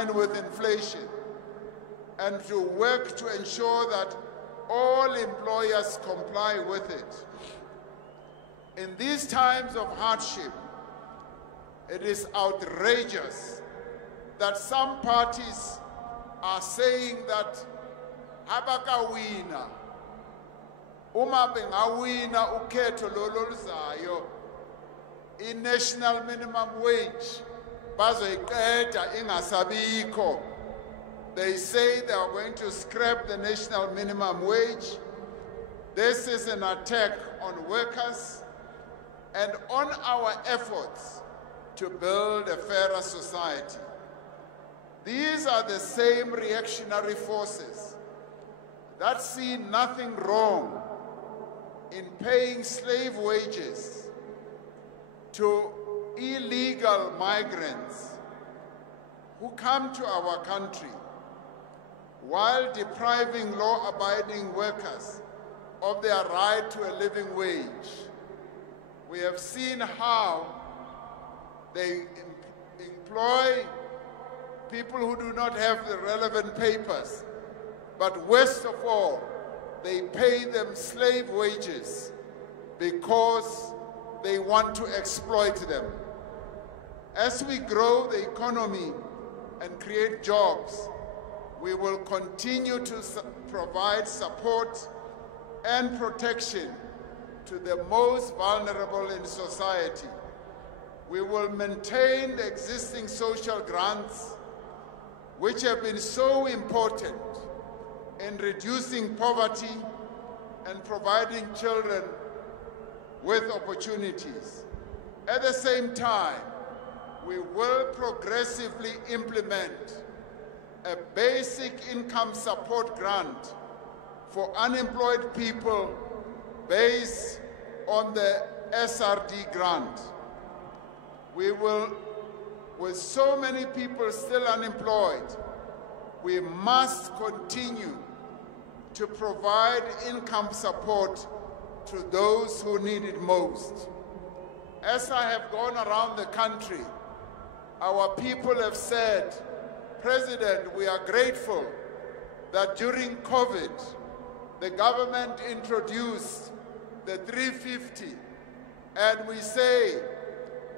line with inflation, and to work to ensure that all employers comply with it. In these times of hardship, it is outrageous that some parties are saying that abakawina uma bengawina ukhetho lolu oluzayo i-national minimum wage bazoyiqeda ingasabikho. They say they are going to scrap the national minimum wage. This is an attack on workers and on our efforts to build a fairer society. These are the same reactionary forces that see nothing wrong in paying slave wages to illegal migrants who come to our country while depriving law-abiding workers of their right to a living wage. We have seen how they employ people who do not have the relevant papers, but worst of all, they pay them slave wages because they want to exploit them. As we grow the economy and create jobs, we will continue to provide support and protection to the most vulnerable in society. We will maintain the existing social grants, which have been so important in reducing poverty and providing children with opportunities. At the same time, we will progressively implement a basic income support grant for unemployed people based on the SRD grant. We will, with so many people still unemployed, we must continue to provide income support to those who need it most. As I have gone around the country, our people have said, President, we are grateful that during COVID, the government introduced the 350, and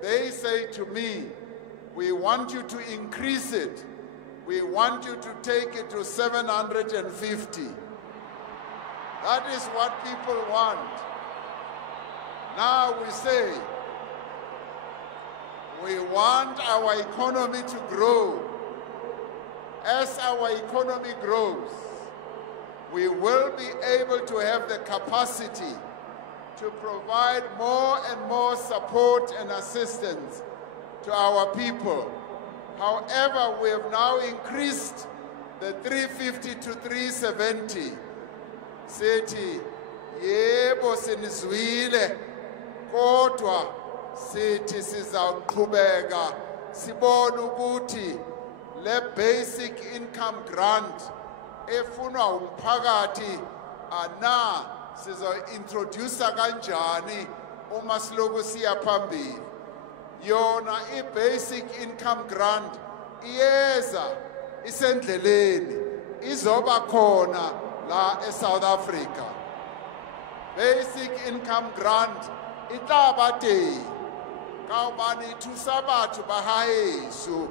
they say to me, we want you to increase it. We want you to take it to 750. That is what people want. Now we say, we want our economy to grow. As our economy grows, we will be able to have the capacity to provide more and more support and assistance to our people. However, we have now increased the 350 to 370. Sithi, yebo sinizwile, kodwa sithi sizawuqhubeka sibone ukuthi le basic income grant efunwa umphakathi ana sizo-introduce kanjani uma siloku siya phambili. Yona i-basic income grant iyeza isendleleni izoba khona la eSouth Africa. Basic income grant itlaba teng ka hobane thusa batho ba haeso,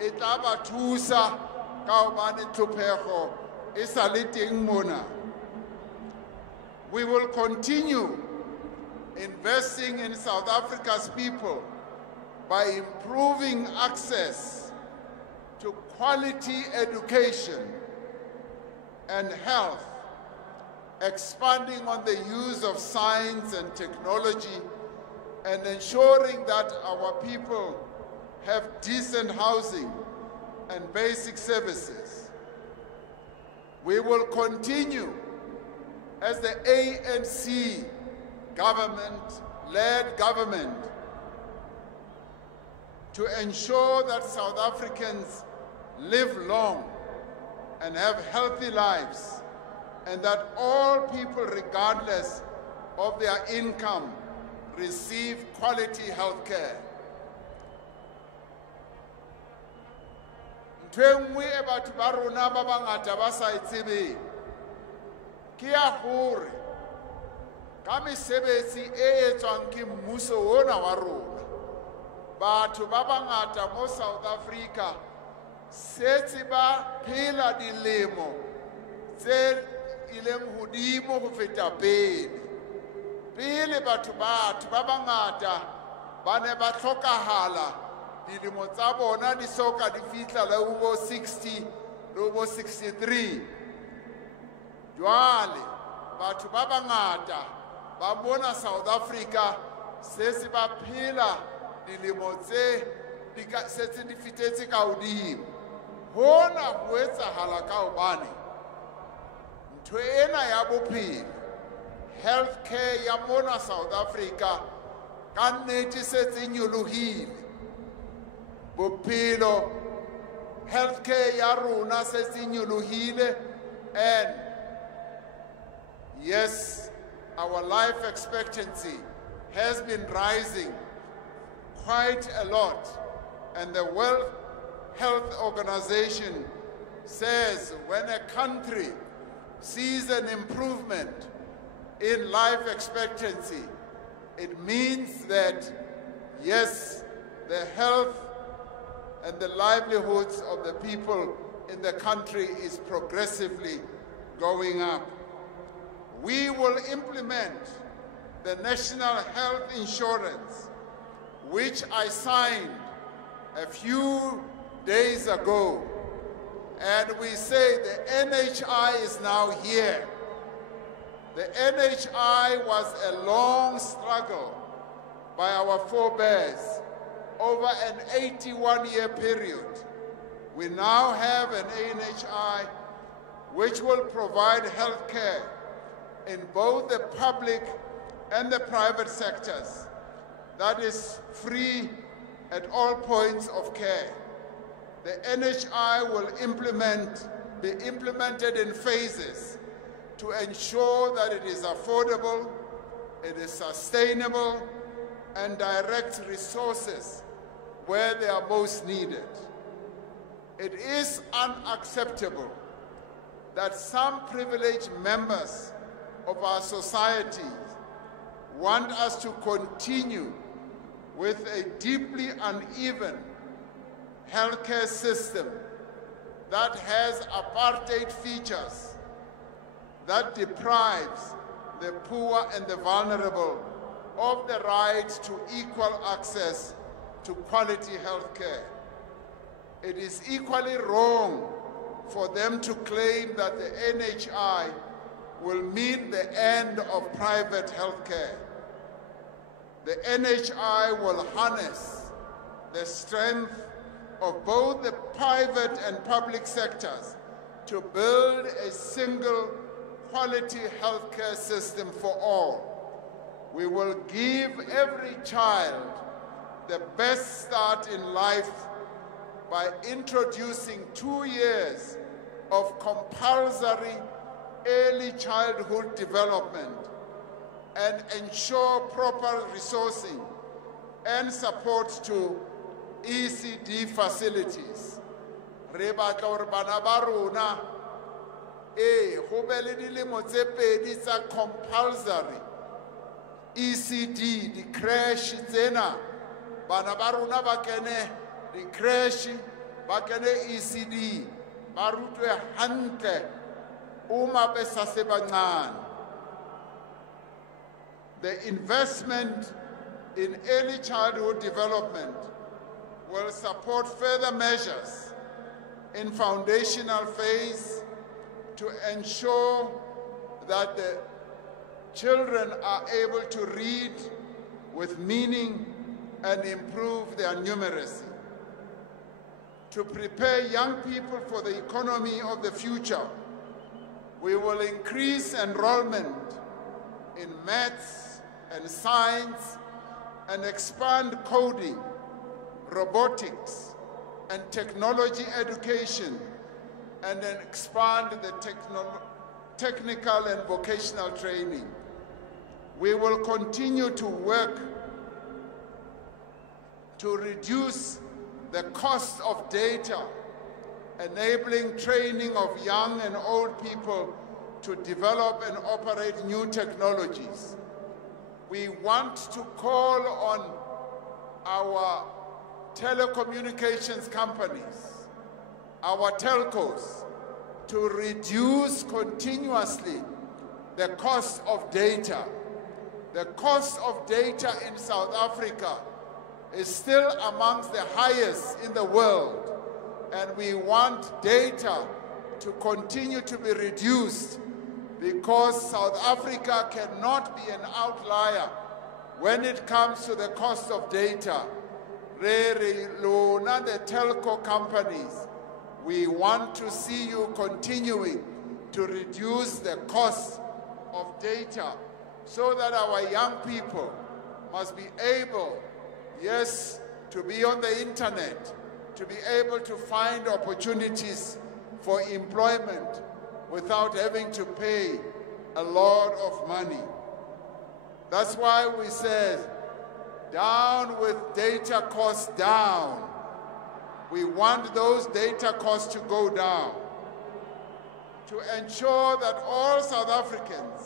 e tla ba thusa ka hobane tlhophego e sa le teng mona. We will continue investing in South Africa's people by improving access to quality education and health, expanding on the use of science and technology, and ensuring that our people have decent housing and basic services. We will continue as the ANC government-led government to ensure that South Africans live long and have healthy lives, and that all people, regardless of their income, receive quality health care. ntho e nngwe e batho ba rona ba bangata ba sa e tsebeng ke ya gore ka mesebetsi e etswang ke mmuso ona wa rona batho ba bangata mo South Africa setse ba phela dilemo tse ileng hodimo go feta pele batho ba bangata ba ne ba hlokahala dilemo tsa bona di soka di fitla le bo 60 le bo 63 jwale batho ba bangata ba bona South Africa se ba phela dilemo tse di setse di fitetse ka hodimo hona ho etsahala ka hobane ntho ena ya bophelo healthcare ya mona South Africa ka nnete setse nyolohile bophelo healthcare ya rona setse nyolohile and yes, our life expectancy has been rising quite a lot, and the World Health Organization says when a country sees an improvement in life expectancy, it means that, yes, the health and the livelihoods of the people in the country is progressively going up. We will implement the National Health Insurance, which I signed a few days ago. And we say the NHI is now here. The NHI was a long struggle by our forebears over an 81-year period. We now have an NHI which will provide health care in both the public and the private sectors. That is free at all points of care. The NHI will be implemented in phases to ensure that it is affordable, it is sustainable, and directs resources where they are most needed. It is unacceptable that some privileged members of our society want us to continue with a deeply uneven healthcare system that has apartheid features, that deprives the poor and the vulnerable of the right to equal access to quality healthcare. It is equally wrong for them to claim that the NHI will mean the end of private healthcare. The NHI will harness the strength of both the private and public sectors to build a single quality healthcare system for all. We will give every child the best start in life by introducing 2 years of compulsory early childhood development and ensure proper resourcing and support to ECD facilities. Re batla hore bana ba rona go be le dilemo tse pedi tsa compulsory ECD, di-crash tsena bana ba rona ba kene di-crash ba kene ECD ba rutwe hantle uma besase bancane. The investment in early childhood development will support further measures in foundational phase to ensure that the children are able to read with meaning and improve their numeracy. To prepare young people for the economy of the future, we will increase enrollment in maths and science and expand coding, robotics, and technology education, and then expand the technical and vocational training. We will continue to work to reduce the cost of data enabling training of young and old people to develop and operate new technologies. We want to call on our telecommunications companies, our telcos, to reduce continuously the cost of data. The cost of data in South Africa is still amongst the highest in the world, and we want data to continue to be reduced because South Africa cannot be an outlier when it comes to the cost of data. Lona, the telco companies, we want to see you continuing to reduce the cost of data so that our young people must be able, yes, to be on the internet, to be able to find opportunities for employment without having to pay a lot of money. That's why we said, down with data costs down. We want those data costs to go down to ensure that all South Africans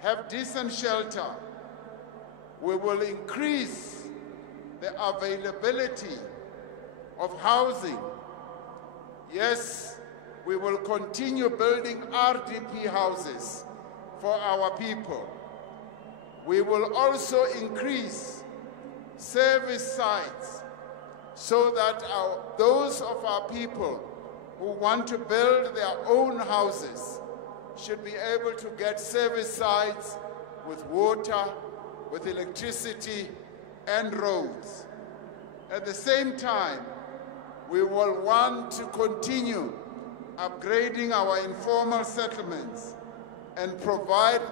have decent shelter. We will increase the availability of housing. Yes, we will continue building RDP houses for our people. We will also increase service sites so that those of our people who want to build their own houses should be able to get service sites with water, with electricity, and roads. At the same time, we will want to continue upgrading our informal settlements and provide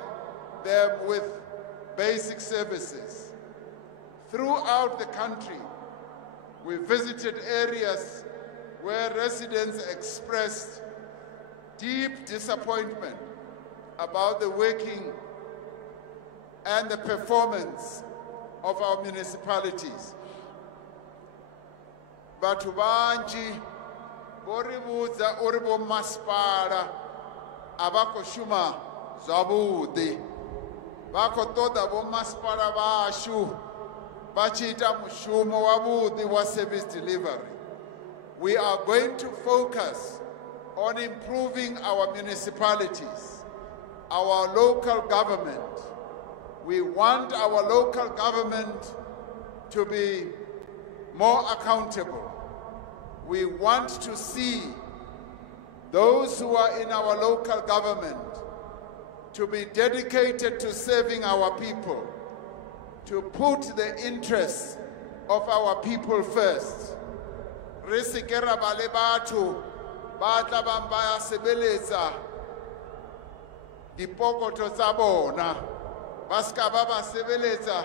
them with basic services. Throughout the country, we visited areas where residents expressed deep disappointment about the working and the performance of our municipalities. Batho banji bori budza uri bo masipala abako shuma zwavhuḓi. Vha khou ṱoḓa bo masipala vhashu vha tshi ita mushumo wavhuḓi wa service delivery. We are going to focus on improving our municipalities, our local government. We want our local government to be more accountable. We want to see those who are in our local government to be dedicated to serving our people, to put the interests of our people first. Re se ke ra ba le batho ba tla bang ba sebeletsa dipokoto tsa bona, ba ska ba ba sebeletsa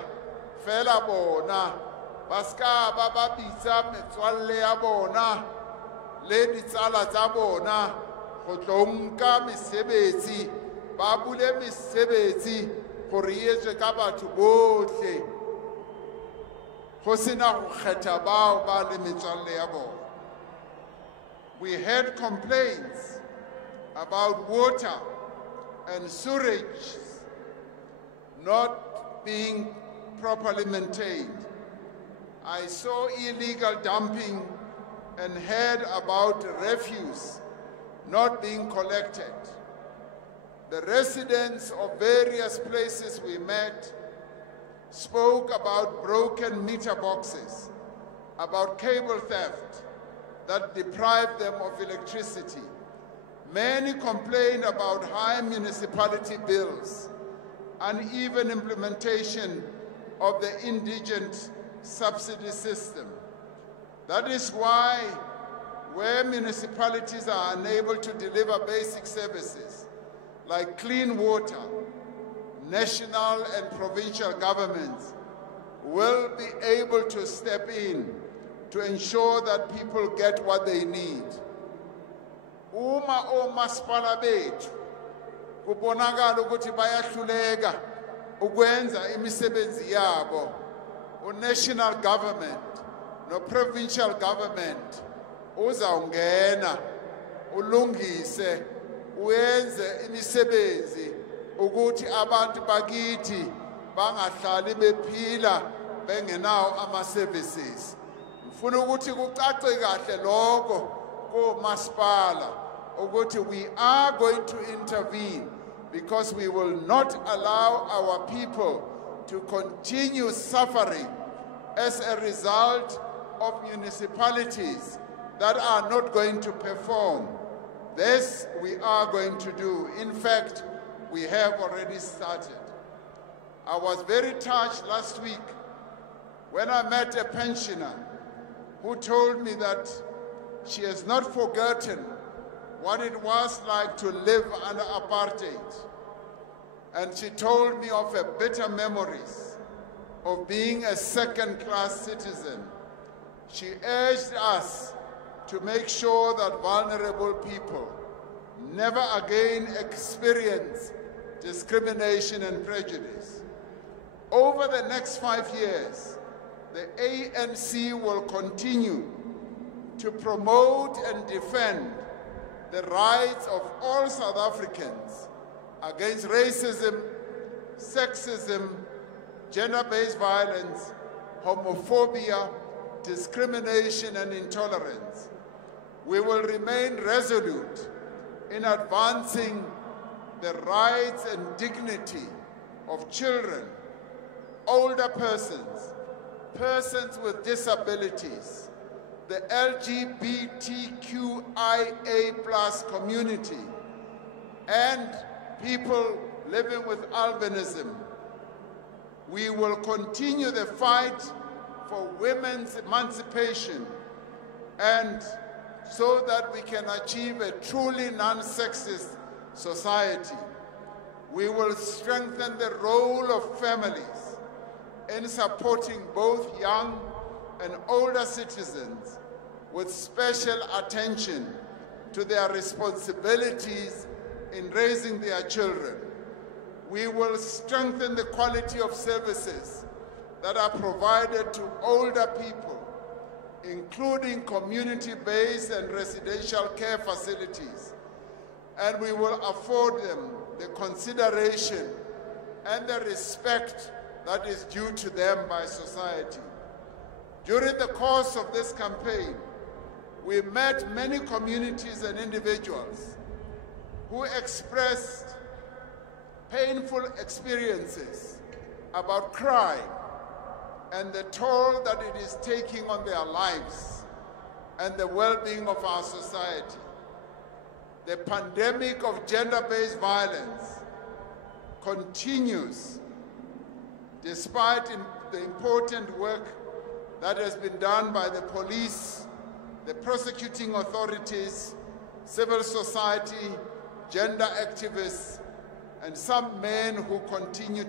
fela bona, ba ska ba ba bitsa metswalle ya bona le ditsala tsa bona go tlo nka mesebetsi, ba bule mesebetsi gore e etswe ka batho botlhe go sena go kgetha bao ba le metswalle ya bona. We had complaints about water and sewage not being properly maintained. I saw illegal dumping and heard about refuse not being collected. The residents of various places we met spoke about broken meter boxes, about cable theft that deprived them of electricity. Many complained about high municipality bills, uneven implementation of the indigent subsidy system. That is why, where municipalities are unable to deliver basic services like clean water, national and provincial governments will be able to step in to ensure that people get what they need. Uma omasipala bethu kubonakala ukuthi bayahluleka ukwenza imisebenzi yabo, national government no provincial government uzawungena ulungise uyenze imisebenzi ukuthi abantu bakithi bangahlali bephila bengenawo ama-services. Ngifuna ukuthi kucace kahle lokho kumasipala ukuthi we are going to intervene because we will not allow our people to continue suffering as a result of municipalities that are not going to perform. This we are going to do. In fact, we have already started. I was very touched last week when I met a pensioner who told me that she has not forgotten what it was like to live under apartheid. And she told me of her bitter memories of being a second-class citizen. She urged us to make sure that vulnerable people never again experience discrimination and prejudice. Over the next 5 years, the ANC will continue to promote and defend the rights of all South Africans against racism, sexism, gender-based violence, homophobia, discrimination, and intolerance. We will remain resolute in advancing the rights and dignity of children, older persons, persons with disabilities, the LGBTQIA+ community, and people living with albinism. We will continue the fight for women's emancipation and so that we can achieve a truly non-sexist society. We will strengthen the role of families in supporting both young and older citizens with special attention to their responsibilities in raising their children. We will strengthen the quality of services that are provided to older people, including community-based and residential care facilities, and we will afford them the consideration and the respect that is due to them by society. During the course of this campaign, we met many communities and individuals who expressed painful experiences about crime and the toll that it is taking on their lives and the well-being of our society. The pandemic of gender-based violence continues despite the important work that has been done by the police, the prosecuting authorities, civil society, gender activists, and some men who continue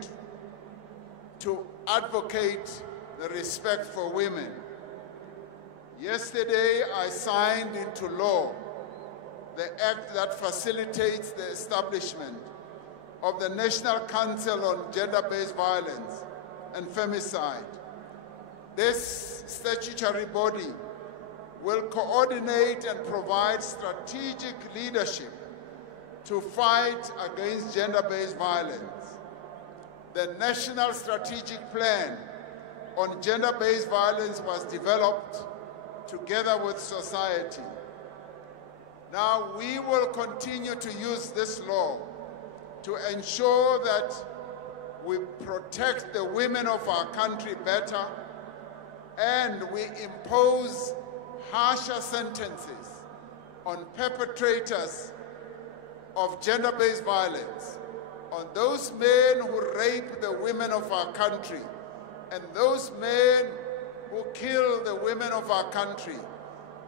to advocate the respect for women. Yesterday, I signed into law the act that facilitates the establishment of the National Council on Gender-Based Violence and Femicide. This statutory body will coordinate and provide strategic leadership to fight against gender-based violence. The National Strategic Plan on Gender-Based Violence was developed together with society. Now, we will continue to use this law to ensure that we protect the women of our country better, and we impose harsher sentences on perpetrators of gender-based violence, on those men who rape the women of our country, and those men who kill the women of our country,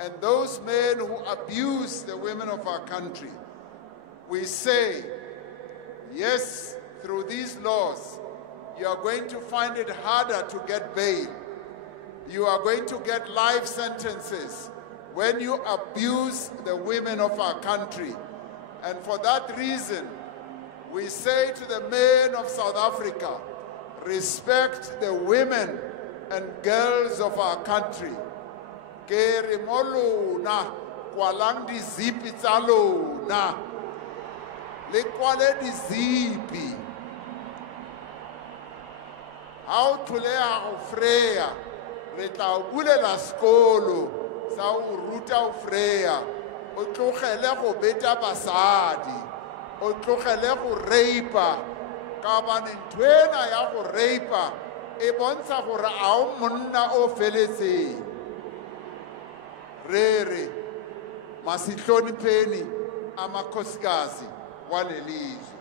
and those men who abuse the women of our country. We say, yes, through these laws, you are going to find it harder to get bail. You are going to get life sentences when you abuse the women of our country. And for that reason, we say to the men of South Africa, respect the women and girls of our country. ke re mo lona kwalang dizipi tsa lona le kwale dizipi ha o tlholeha go freya re tla o bulela sekolo sa o ruta o freya o tlogele go beta basadi o tlogele go reipa ka bane ntho ena ya go reipa e bontsha gore a o monna o feletseng re masihlonipheni amakhosikazi walelizwe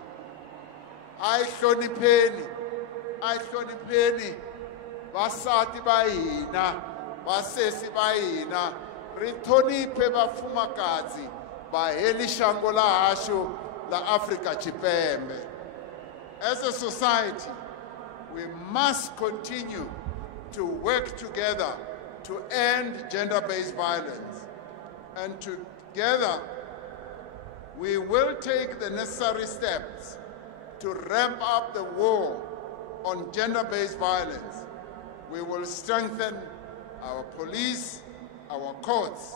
ayihlonipheni basadi ba hina basesi ba hina re hloniphe bafumakadzi ba heli shango la hasho la Africa Tshipembe. As a society, we must continue to work together to end gender-based violence. And together, we will take the necessary steps to ramp up the war on gender-based violence. We will strengthen our police, our courts,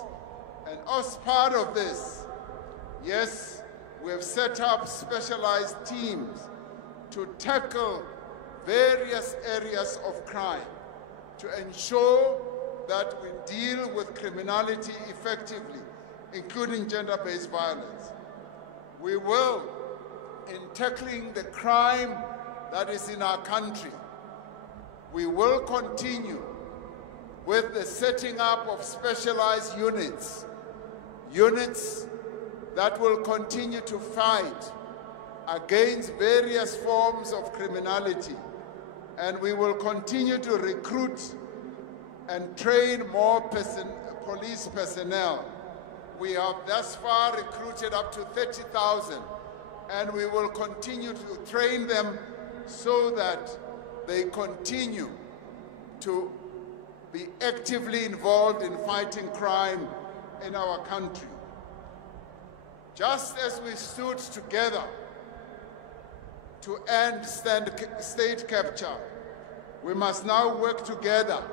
and as part of this, yes, we have set up specialized teams to tackle various areas of crime to ensure that we deal with criminality effectively, including gender-based violence. We will, in tackling the crime that is in our country, we will continue with the setting up of specialized units that will continue to fight against various forms of criminality, and we will continue to recruit and train more police personnel. We have thus far recruited up to 30,000, and we will continue to train them so that they continue to be actively involved in fighting crime in our country. Just as we stood together to end state capture, we must now work together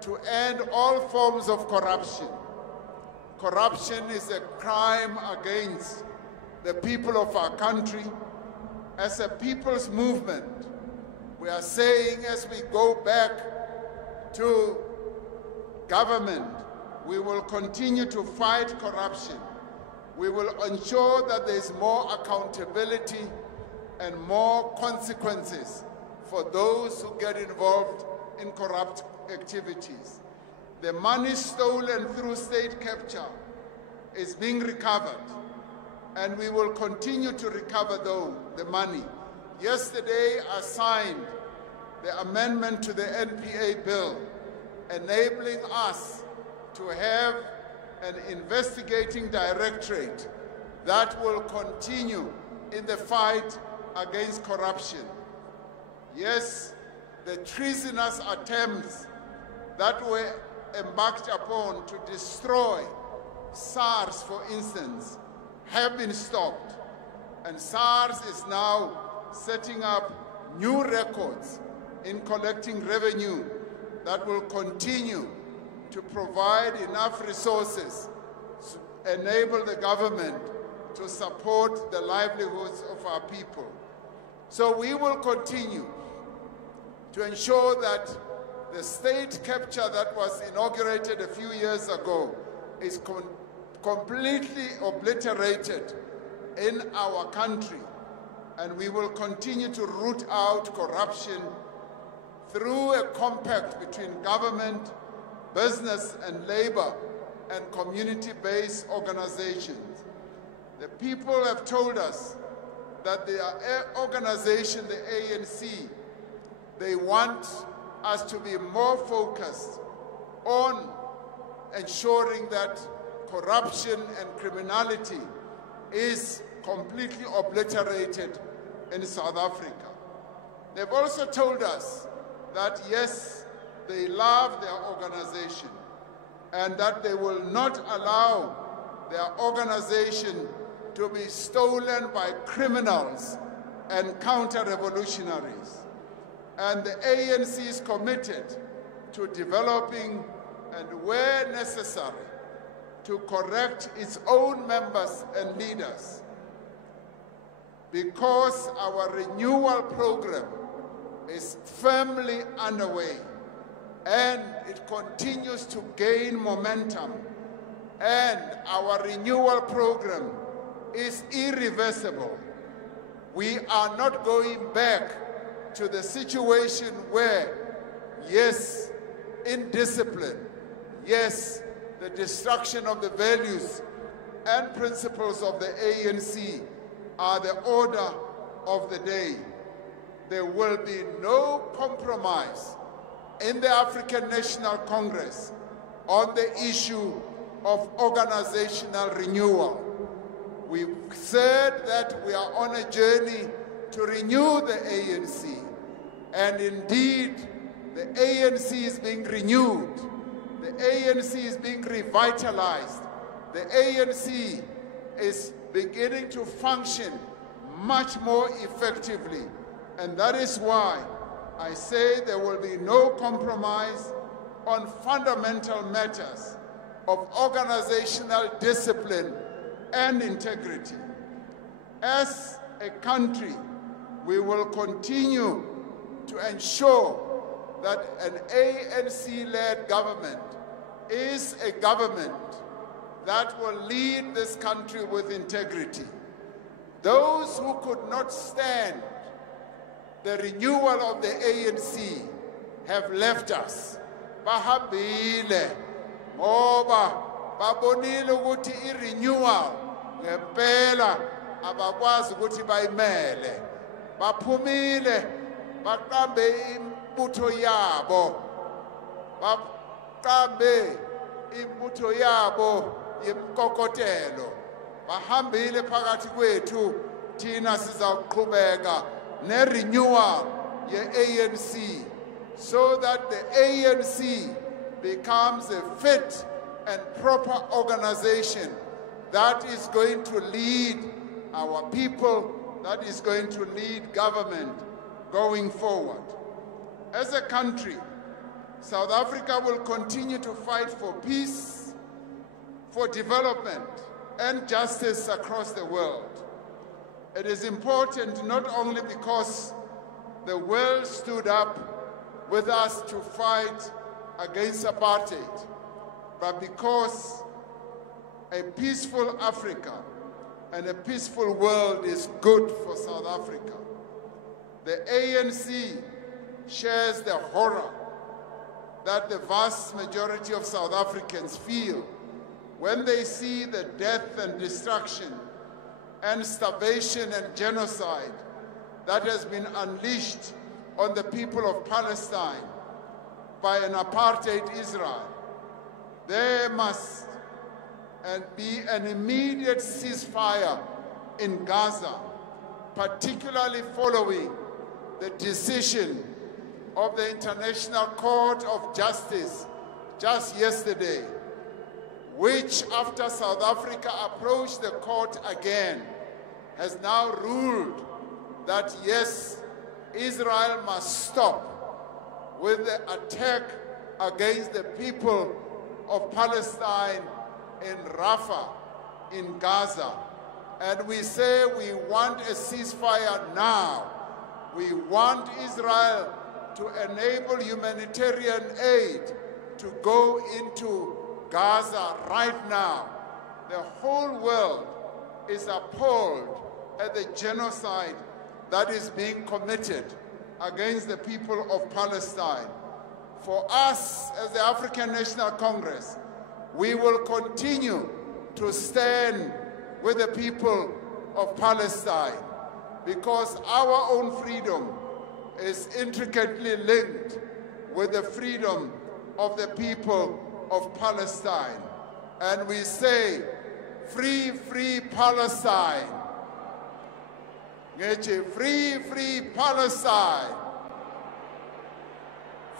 to end all forms of corruption. Corruption is a crime against the people of our country. As a people's movement, we are saying as we go back to government, we will continue to fight corruption. We will ensure that there's more accountability and more consequences for those who get involved in corrupt activities. The money stolen through state capture is being recovered, and we will continue to recover the money. Yesterday, I signed the amendment to the NPA bill, enabling us to have an investigating directorate that will continue in the fight against corruption. Yes, the treasonous attempts that were embarked upon to destroy SARS, for instance, have been stopped. And SARS is now setting up new records in collecting revenue that will continue to provide enough resources to enable the government to support the livelihoods of our people. So we will continue to ensure that the state capture that was inaugurated a few years ago is completely obliterated in our country, and we will continue to root out corruption through a compact between government, business and labor, and community-based organizations. The people have told us that the organization, the ANC, they want us to be more focused on ensuring that corruption and criminality is completely obliterated in South Africa. They've also told us that, yes, they love their organization and that they will not allow their organization to be stolen by criminals and counter-revolutionaries. And the ANC is committed to developing and where necessary, to correct its own members and leaders, because our renewal program is firmly underway and it continues to gain momentum, and our renewal program is irreversible. We are not going back to the situation where, yes, indiscipline, yes, the destruction of the values and principles of the ANC are the order of the day. There will be no compromise in the African National Congress on the issue of organizational renewal. We've said that we are on a journey to renew the ANC, and indeed the ANC is being renewed. The ANC is being revitalized. The ANC is beginning to function much more effectively. And that is why I say there will be no compromise on fundamental matters of organizational discipline and integrity. As a country, we will continue to ensure that an ANC-led government is a government that will lead this country with integrity. Those who could not stand the renewal of the ANC have left us. Bahambile ngoba babonile ukuthi i-renewal ngempela abakwazi ukuthi bayimele. Baphumile baqambe imbutho yabo. Baqambe imbutho yabo yemkokotelo. Bahambile phakathi kwethu thina sizaqhubeka ne-renewal ye-ANC, so that the ANC becomes a fit and proper organization that is going to lead our people, that is going to lead government going forward. As a country, South Africa will continue to fight for peace, for development, and justice across the world. It is important not only because the world stood up with us to fight against apartheid, but because a peaceful Africa and a peaceful world is good for South Africa. The ANC shares the horror that the vast majority of South Africans feel when they see the death and destruction and starvation and genocide that has been unleashed on the people of Palestine by an apartheid Israel. There must be an immediate ceasefire in Gaza, particularly following the decision of the International Court of Justice just yesterday, which, after South Africa approached the court again, has now ruled that yes, Israel must stop with the attack against the people of Palestine in Rafah, in Gaza. And we say we want a ceasefire now. We want Israel to enable humanitarian aid to go into Gaza right now. The whole world is appalled at the genocide that is being committed against the people of Palestine. For us, as the African National Congress, we will continue to stand with the people of Palestine, because our own freedom is intricately linked with the freedom of the people of Palestine. And we say, free, free Palestine. Free, free Palestine.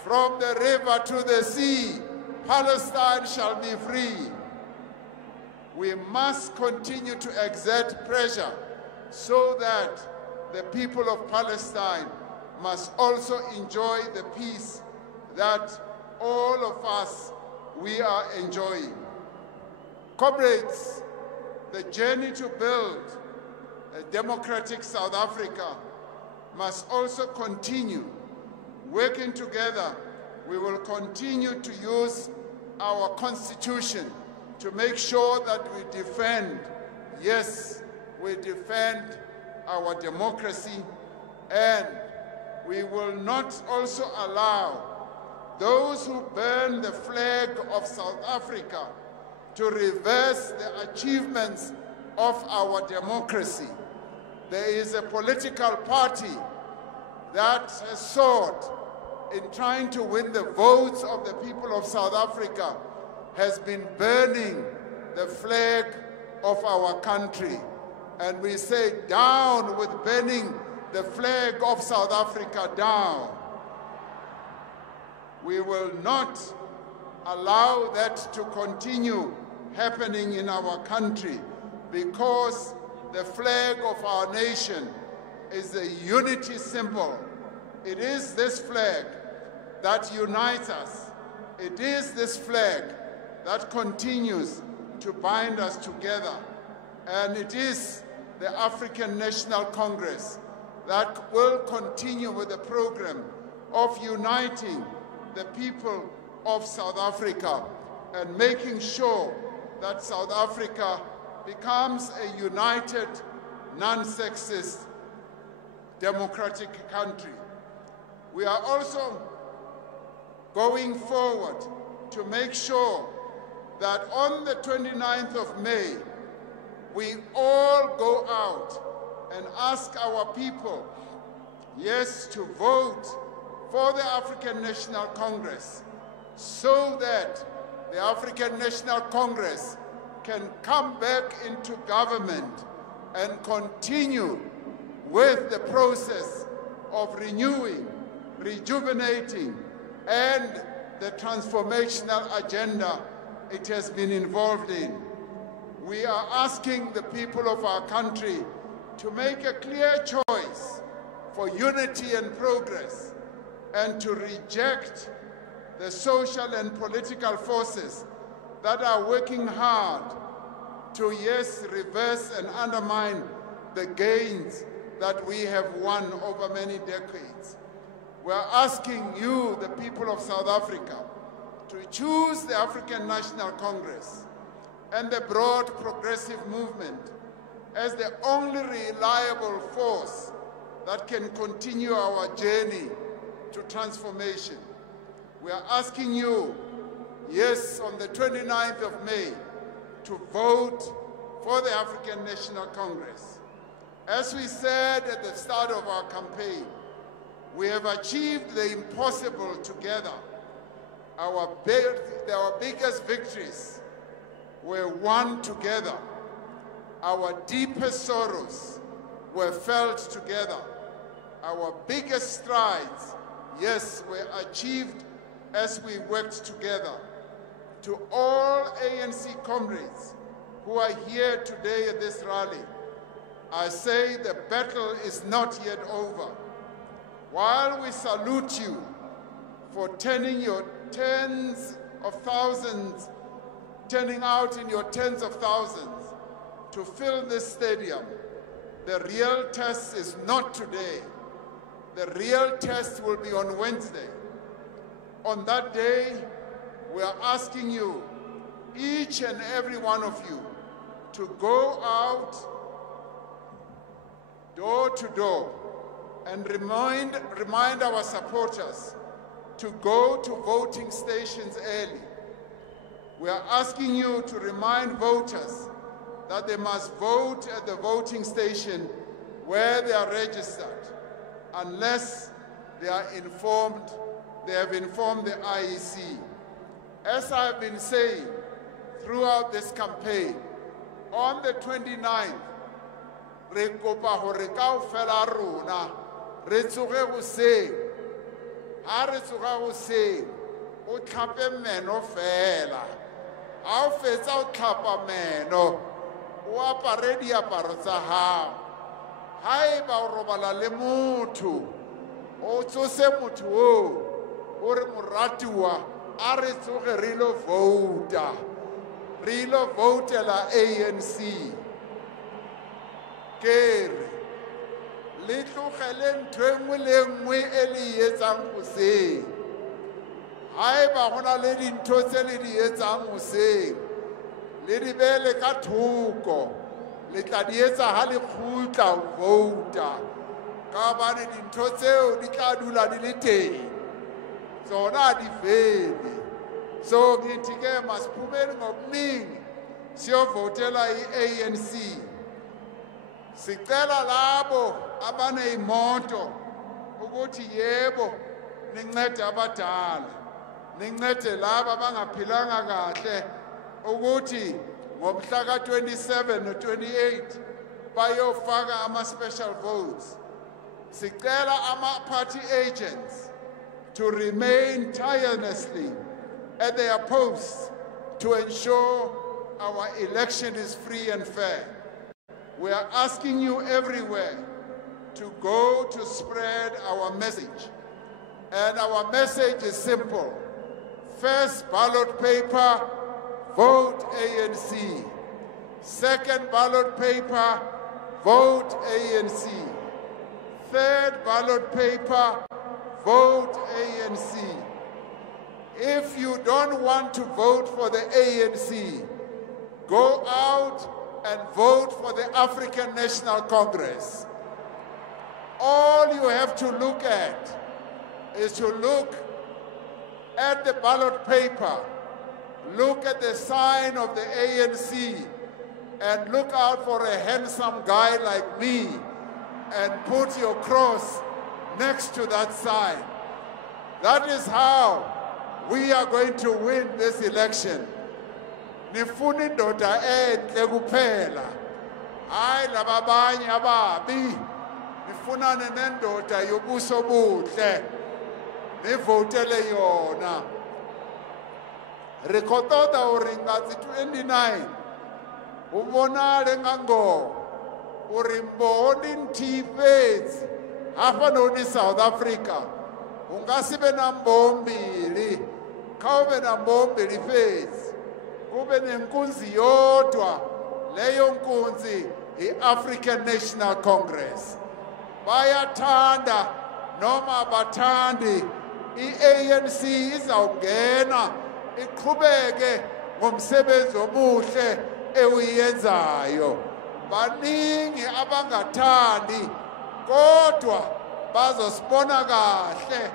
From the river to the sea, Palestine shall be free. We must continue to exert pressure so that the people of Palestine must also enjoy the peace that all of us we are enjoying. Comrades, the journey to build a democratic South Africa must also continue. Working together, we will continue to use our Constitution to make sure that we defend, yes, we defend our democracy, and we will not also allow those who burn the flag of South Africa to reverse the achievements of our democracy. There is a political party that has sought in trying to win the votes of the people of South Africa, has been burning the flag of our country. And we say, down with burning the flag of South Africa, down. We will not allow that to continue happening in our country, because the flag of our nation is a unity symbol. It is this flag that unites us. It is this flag that continues to bind us together. And it is the African National Congress that will continue with the program of uniting the people of South Africa and making sure that South Africa becomes a united, non-sexist, democratic country. We are also going forward to make sure that on the 29th of May, we all go out and ask our people, yes, to vote for the African National Congress, so that the African National Congress can come back into government and continue with the process of renewing, rejuvenating, and the transformational agenda it has been involved in. We are asking the people of our country to make a clear choice for unity and progress, and to reject the social and political forces that are working hard to, yes, reverse and undermine the gains that we have won over many decades. We are asking you, the people of South Africa, to choose the African National Congress and the broad progressive movement as the only reliable force that can continue our journey to transformation. We are asking you, yes, on the 29th of May, to vote for the African National Congress. As we said at the start of our campaign, we have achieved the impossible together. Our biggest victories were won together. Our deepest sorrows were felt together. Our biggest strides, yes, were achieved as we worked together. To all ANC comrades who are here today at this rally, I say the battle is not yet over. While we salute you for turning out in your tens of thousands to fill this stadium, the real test is not today. The real test will be on Wednesday. On that day, we are asking you, each and every one of you, to go out door to door and remind our supporters to go to voting stations early. We are asking you to remind voters that they must vote at the voting station where they are registered, unless they are informed, they have informed the IEC. As I've been saying throughout this campaign, on the 29th, re kopa hore kaofela rona re tsoge goseng. Ha re tsoga goseng, o tlhape meno fela. Ha o fetsa o tlhapa meno, o apare diaparo tsa hao. Haeba o robala le motho, o tsose motho oo, o re moratiwa, a re tsoge re lo vouta, re lo voutela ANC. Ke re le tlogele ntho e nngwe le nngwe e le e etsang hoseng. Haeba go na le dintho tse le di etsang hoseng, le di beele ka thoko, le tla di etsa ha le kgutla ho vouta, ka hobane dintho tseo di tla dula di le teng, tsona ha di fele. So ngithi ke masiphumeni ngobuningi siyovotela i-ANC. Sicela labo abaneyimoto ukuthi yebo nincede abadala, nincede laba abangaphilanga kahle ukuthi ngomhla ka-27 no-28 bayofaka ama-special votes. Sicela ama-party agents to remain tirelessly at their posts to ensure our election is free and fair. We are asking you everywhere to go to spread our message. And our message is simple. First ballot paper, vote ANC. Second ballot paper, vote ANC. Third ballot paper, vote ANC. If you don't want to vote for the ANC, go out and vote for the African National Congress. All you have to look at is to look at the ballot paper, look at the sign of the ANC, and look out for a handsome guy like me and put your cross next to that sign. That is how we are going to win this election. Nifuna indoda enhle kuphela, hayi laba abanye ababi. Nifunane nendoda yobuso buhle, nivotele yona. Rekhotoda uri ngazi 29 ubonale ngango uri mboni ntifezi hapa noni South Africa ungasibe na mbombili kaube na mbombili fezi kube nenkunzi yodwa leyo nkunzi i-African National Congress. Bayathanda noma bathandi i-ANC izawungena iqhubeke ngomsebenzi omuhle ewiyenzayo. Baningi abangathandi kodwa bazosibona kahle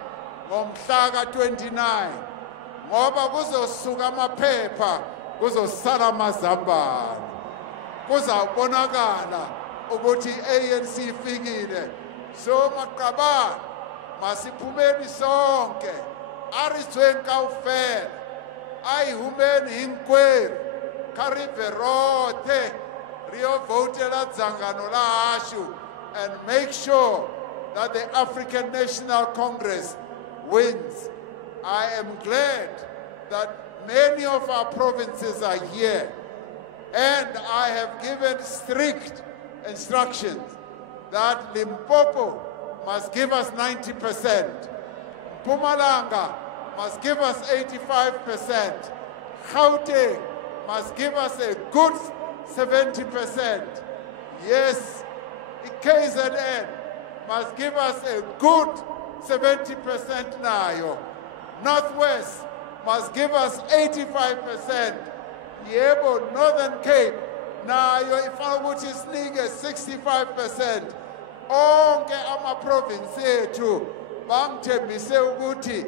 ngomhla ka-29 ngoba kuzosuka amaphepha kuzosala amazambane. Kuzawubonakala ukuthi i-ANC ifikile. So maqabane masiphumeni sonke arisweni kaufela ayihumeni hinkwerhu kariverothe riyovotela dzangano lahashu and make sure that the African National Congress wins. I am glad that many of our provinces are here, and I have given strict instructions that Limpopo must give us 90%, Mpumalanga must give us 85%, Gauteng must give us a good 70%. Yes, KZN must give us a good 70% nayo. Northwest must give us 85%. Yebo, Northern Cape nayo ifana ukuthi isinike 65%. Onke ama-province ethu bangithembise ukuthi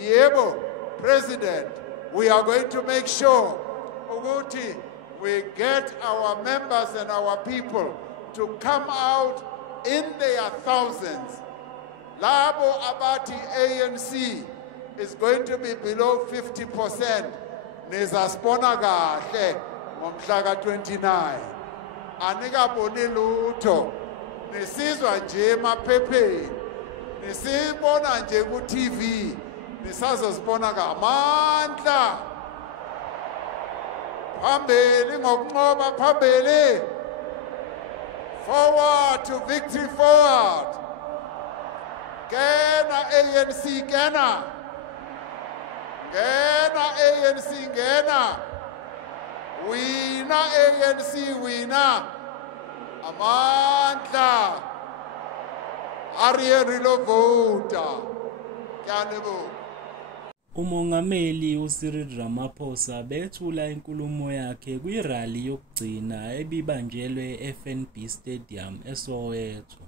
yebo, President, we are going to make sure ukuthi we get our members and our people to come out in their thousands. Labo abati ANC is going to be below 50%. Nizasibona kahle ngomhla ka-29. Anikaboni lutho. Nisizwa nje emaphepheni. Nisibona nje ku-TV. Nisazosibona ngamandla. Phambili ngokunqoba phambili. Forward to victory, forward. Kena ANC, kena. ngena ANC ngena, wina ANC wina, amandla Ariel lovota. Kyanebo. Umongameli uCyril Ramaphosa bethula inkulumo yakhe kwirally yokugcina ebibanjelwe eFNB Stadium eSoweto.